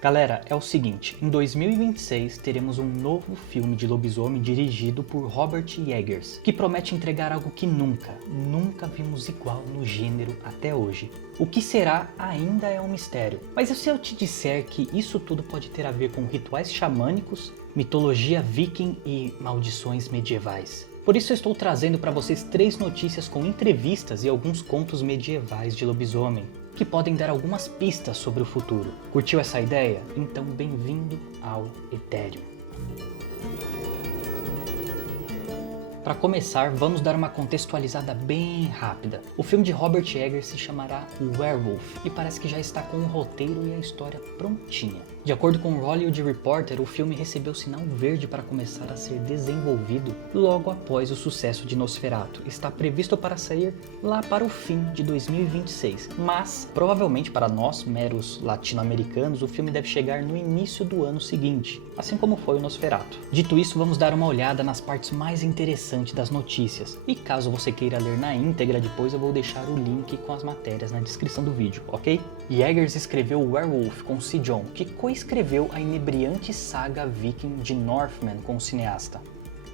Galera, é o seguinte, em 2026 teremos um novo filme de lobisomem dirigido por Robert Eggers, que promete entregar algo que nunca vimos igual no gênero até hoje. O que será ainda é um mistério, mas e se eu te disser que isso tudo pode ter a ver com rituais xamânicos, mitologia viking e maldições medievais? Por isso eu estou trazendo para vocês 3 notícias com entrevistas e alguns contos medievais de lobisomem, que podem dar algumas pistas sobre o futuro. Curtiu essa ideia? Então bem-vindo ao Ethereum. Para começar, vamos dar uma contextualizada bem rápida. O filme de Robert Eggers se chamará Werewolf e parece que já está com o roteiro e a história prontinha. De acordo com o Hollywood Reporter, o filme recebeu sinal verde para começar a ser desenvolvido logo após o sucesso de Nosferatu. Está previsto para sair lá para o fim de 2026, mas provavelmente para nós, meros latino-americanos, o filme deve chegar no início do ano seguinte, assim como foi o Nosferatu. Dito isso, vamos dar uma olhada nas partes mais interessantes das notícias, e caso você queira ler na íntegra depois, eu vou deixar o link com as matérias na descrição do vídeo, ok? Eggers escreveu Werewolf com John, que coescreveu a inebriante saga viking de Northman com o cineasta.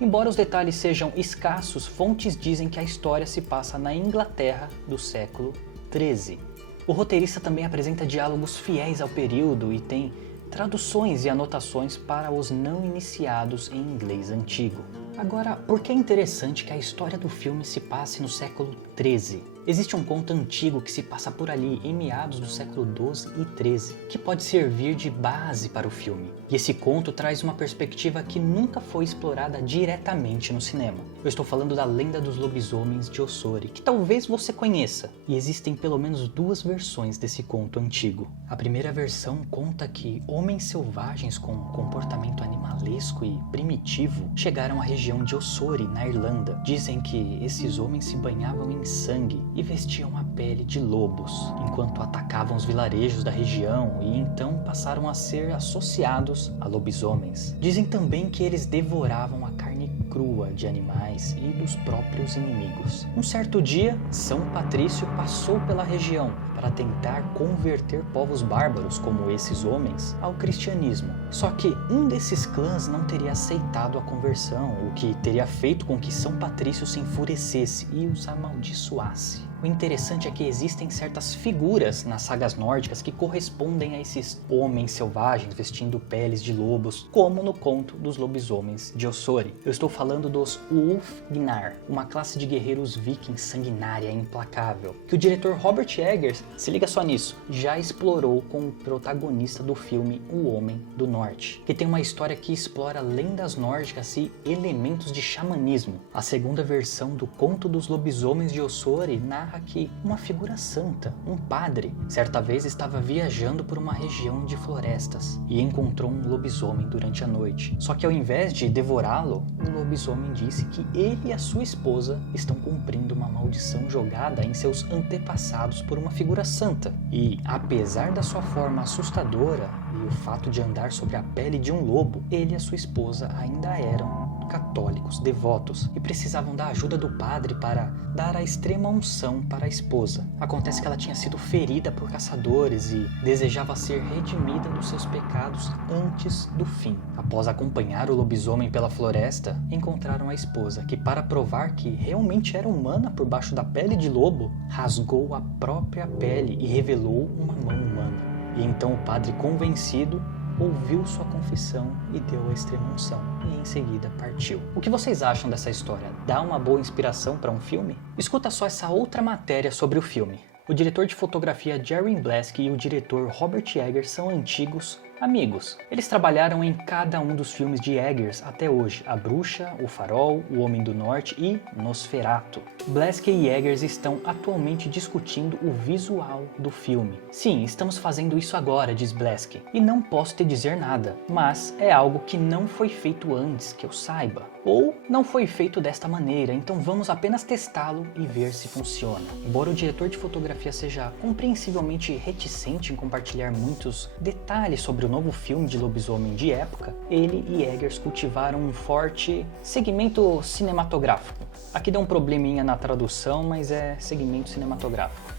Embora os detalhes sejam escassos, fontes dizem que a história se passa na Inglaterra do século XIII. O roteirista também apresenta diálogos fiéis ao período e tem traduções e anotações para os não iniciados em inglês antigo. Agora, por que é interessante que a história do filme se passe no século XIII? Existe um conto antigo que se passa por ali em meados do século XII e XIII, que pode servir de base para o filme. E esse conto traz uma perspectiva que nunca foi explorada diretamente no cinema. Eu estou falando da lenda dos lobisomens de Ossori, que talvez você conheça. E existem pelo menos 2 versões desse conto antigo. A primeira versão conta que homens selvagens com comportamento animalesco e primitivo chegaram à região de Ossori, na Irlanda. Dizem que esses homens se banhavam em sangue e vestiam a pele de lobos, enquanto atacavam os vilarejos da região e então passaram a ser associados a lobisomens. Dizem também que eles devoravam a carne crua de animais e dos próprios inimigos. Um certo dia, São Patrício passou pela região para tentar converter povos bárbaros como esses homens ao cristianismo. Só que um desses clãs não teria aceitado a conversão, o que teria feito com que São Patrício se enfurecesse e os amaldiçoasse. O interessante é que existem certas figuras nas sagas nórdicas que correspondem a esses homens selvagens vestindo peles de lobos, como no conto dos lobisomens de Ossori. Eu estou falando dos Ulfgnar, uma classe de guerreiros vikings sanguinária e implacável, que o diretor Robert Eggers, se liga só nisso, já explorou com o protagonista do filme O Homem do Norte, que tem uma história que explora lendas nórdicas e elementos de xamanismo. A segunda versão do conto dos lobisomens de Ossori narra que uma figura santa, um padre, certa vez estava viajando por uma região de florestas e encontrou um lobisomem durante a noite. Só que ao invés de devorá-lo, o lobisomem disse que ele e a sua esposa estão cumprindo uma maldição jogada em seus antepassados por uma figura santa. E, apesar da sua forma assustadora e o fato de andar sobre a pele de um lobo, ele e a sua esposa ainda eram católicos devotos e precisavam da ajuda do padre para dar a extrema unção para a esposa. Acontece que ela tinha sido ferida por caçadores e desejava ser redimida dos seus pecados antes do fim. Após acompanhar o lobisomem pela floresta, encontraram a esposa, que para provar que realmente era humana por baixo da pele de lobo, rasgou a própria pele e revelou uma mão humana. E então o padre, convencido, ouviu sua confissão e deu a extrema-unção, e em seguida partiu. O que vocês acham dessa história? Dá uma boa inspiração para um filme? Escuta só essa outra matéria sobre o filme. O diretor de fotografia Jerry Blask e o diretor Robert Eggers são antigos amigos. Eles trabalharam em cada um dos filmes de Eggers até hoje: A Bruxa, O Farol, O Homem do Norte e Nosferatu. Blask e Eggers estão atualmente discutindo o visual do filme. Sim, estamos fazendo isso agora, diz Blask, e não posso te dizer nada, mas é algo que não foi feito antes que eu saiba. Ou não foi feito desta maneira, então vamos apenas testá-lo e ver se funciona. Embora o diretor de fotografia seja compreensivelmente reticente em compartilhar muitos detalhes sobre o novo filme de lobisomem de época, ele e Eggers cultivaram um forte segmento cinematográfico. Aqui deu um probleminha na tradução, mas é segmento cinematográfico.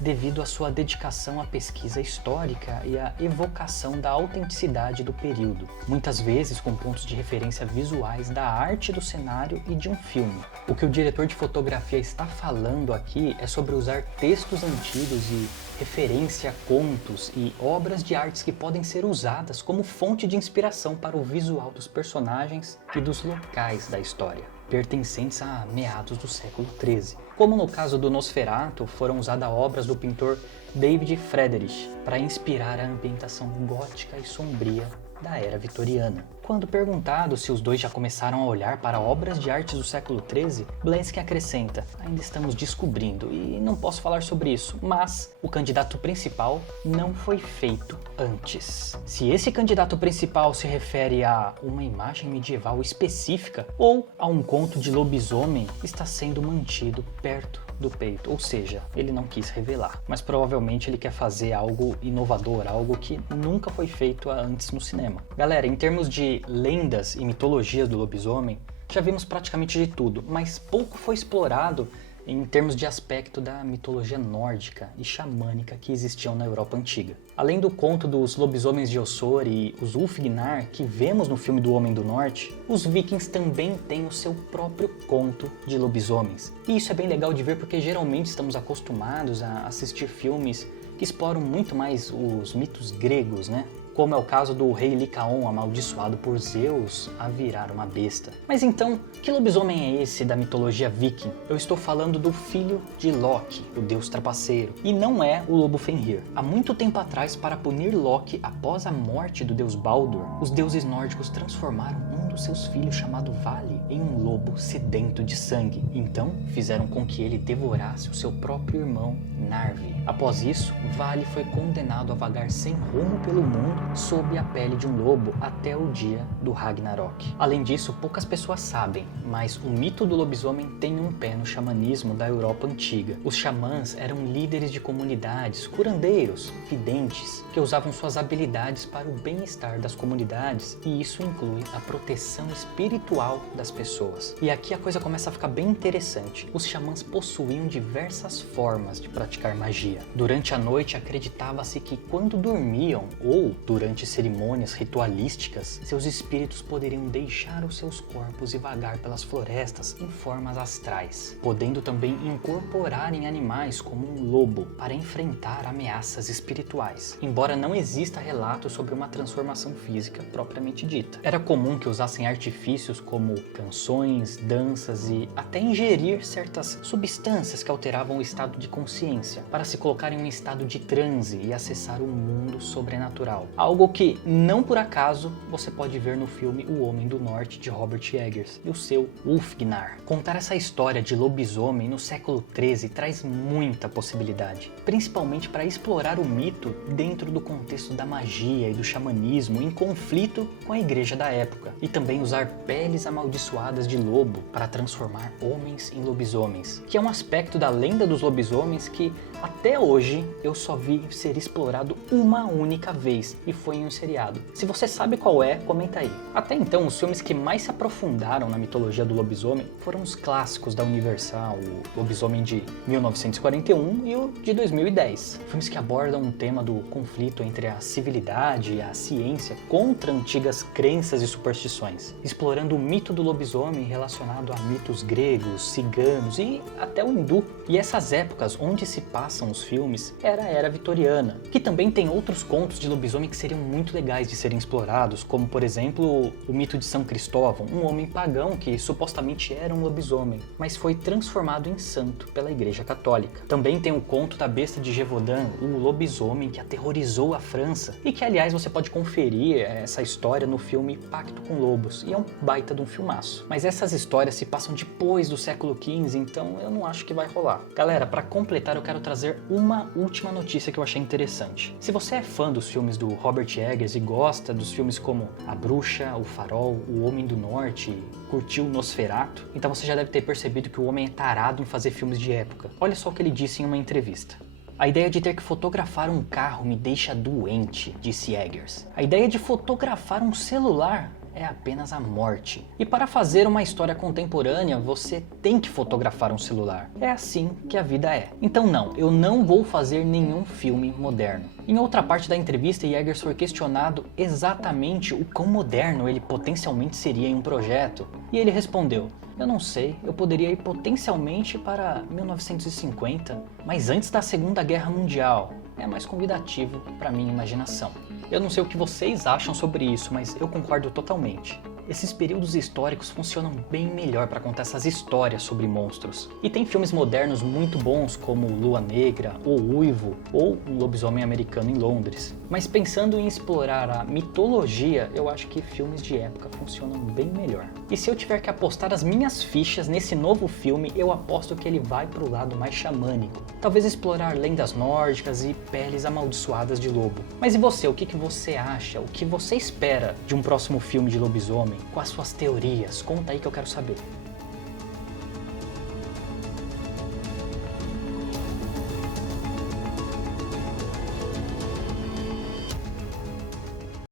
devido à sua dedicação à pesquisa histórica e à evocação da autenticidade do período, muitas vezes com pontos de referência visuais da arte do cenário e de um filme. O que o diretor de fotografia está falando aqui é sobre usar textos antigos e referência a contos e obras de artes que podem ser usadas como fonte de inspiração para o visual dos personagens e dos locais da história, pertencentes a meados do século XIII. Como no caso do Nosferatu, foram usadas obras do pintor David Friedrich para inspirar a ambientação gótica e sombria da era vitoriana. Quando perguntado se os dois já começaram a olhar para obras de arte do século XIII, Blesky acrescenta: ainda estamos descobrindo e não posso falar sobre isso, mas o candidato principal não foi feito antes. Se esse candidato principal se refere a uma imagem medieval específica ou a um conto de lobisomem, está sendo mantido perto do peito, ou seja, ele não quis revelar, mas provavelmente ele quer fazer algo inovador, algo que nunca foi feito antes no cinema. Galera, em termos de lendas e mitologias do lobisomem, já vimos praticamente de tudo, mas pouco foi explorado em termos de aspecto da mitologia nórdica e xamânica que existiam na Europa Antiga. Além do conto dos lobisomens de Ossor e os Ulfgnar que vemos no filme do Homem do Norte, os vikings também têm o seu próprio conto de lobisomens. E isso é bem legal de ver porque geralmente estamos acostumados a assistir filmes que exploram muito mais os mitos gregos, né? Como é o caso do rei Licaon, amaldiçoado por Zeus a virar uma besta. Mas então, que lobisomem é esse da mitologia viking? Eu estou falando do filho de Loki, o deus trapaceiro, e não é o lobo Fenrir. Há muito tempo atrás, para punir Loki após a morte do deus Baldur, os deuses nórdicos transformaram um dos seus filhos, chamado Vali, em um lobo sedento de sangue. Então, fizeram com que ele devorasse o seu próprio irmão, Narvi. Após isso, Vali foi condenado a vagar sem rumo pelo mundo sob a pele de um lobo até o dia do Ragnarok. Além disso, poucas pessoas sabem, mas o mito do lobisomem tem um pé no xamanismo da Europa Antiga. Os xamãs eram líderes de comunidades, curandeiros, videntes, que usavam suas habilidades para o bem-estar das comunidades, e isso inclui a proteção espiritual das pessoas. E aqui a coisa começa a ficar bem interessante. Os xamãs possuíam diversas formas de praticar magia. Durante a noite, acreditava-se que quando dormiam ou durante cerimônias ritualísticas, seus espíritos poderiam deixar os seus corpos e vagar pelas florestas em formas astrais, podendo também incorporar em animais como um lobo para enfrentar ameaças espirituais, embora não exista relato sobre uma transformação física propriamente dita. Era comum que usassem artifícios como canções, danças e até ingerir certas substâncias que alteravam o estado de consciência, para se colocar em um estado de transe e acessar o mundo sobrenatural. Algo que, não por acaso, você pode ver no filme O Homem do Norte, de Robert Eggers, e o seu Ulfgnar. Contar essa história de lobisomem no século XIII traz muita possibilidade, principalmente para explorar o mito dentro do contexto da magia e do xamanismo em conflito com a igreja da época, e também usar peles amaldiçoadas de lobo para transformar homens em lobisomens, que é um aspecto da lenda dos lobisomens que até hoje eu só vi ser explorado uma única vez, e foi em um seriado. Se você sabe qual é, comenta aí. Até então, os filmes que mais se aprofundaram na mitologia do lobisomem foram os clássicos da Universal, o Lobisomem de 1941 e o de 2010. Filmes que abordam um tema do conflito entre a civilidade e a ciência contra antigas crenças e superstições, explorando o mito do lobisomem relacionado a mitos gregos, ciganos e até o hindu. E essas épocas onde se passam os filmes era a era vitoriana, que também tem outros contos de lobisomem que seriam muito legais de serem explorados, como por exemplo o mito de São Cristóvão, um homem pagão que supostamente era um lobisomem, mas foi transformado em santo pela Igreja Católica. Também tem o conto da besta de Gévaudan, o lobisomem que aterrorizou a França, e que aliás você pode conferir essa história no filme Pacto com Lobos, e é um baita de um filmaço. Mas essas histórias se passam depois do século XV, então eu não acho que vai rolar. Galera, para completar eu quero trazer uma última notícia que eu achei interessante. Se você é fã dos filmes do Robert Eggers e gosta dos filmes como A Bruxa, O Farol, O Homem do Norte, curtiu Nosferatu, então você já deve ter percebido que o homem é tarado em fazer filmes de época. Olha só o que ele disse em uma entrevista. A ideia de ter que fotografar um carro me deixa doente, disse Eggers. A ideia de fotografar um celular é apenas a morte. E para fazer uma história contemporânea, você tem que fotografar um celular. É assim que a vida é. Então não, eu não vou fazer nenhum filme moderno. Em outra parte da entrevista, Eggers foi questionado exatamente o quão moderno ele potencialmente seria em um projeto. E ele respondeu: eu não sei, eu poderia ir potencialmente para 1950, mas antes da Segunda Guerra Mundial. É mais convidativo para minha imaginação. Eu não sei o que vocês acham sobre isso, mas eu concordo totalmente. Esses períodos históricos funcionam bem melhor para contar essas histórias sobre monstros. E tem filmes modernos muito bons como Lua Negra, O Uivo ou Um Lobisomem Americano em Londres. Mas pensando em explorar a mitologia, eu acho que filmes de época funcionam bem melhor. E se eu tiver que apostar as minhas fichas nesse novo filme, eu aposto que ele vai pro lado mais xamânico. Talvez explorar lendas nórdicas e peles amaldiçoadas de lobo. Mas e você, o que você acha? O que você espera de um próximo filme de lobisomem? Com as suas teorias? Conta aí que eu quero saber.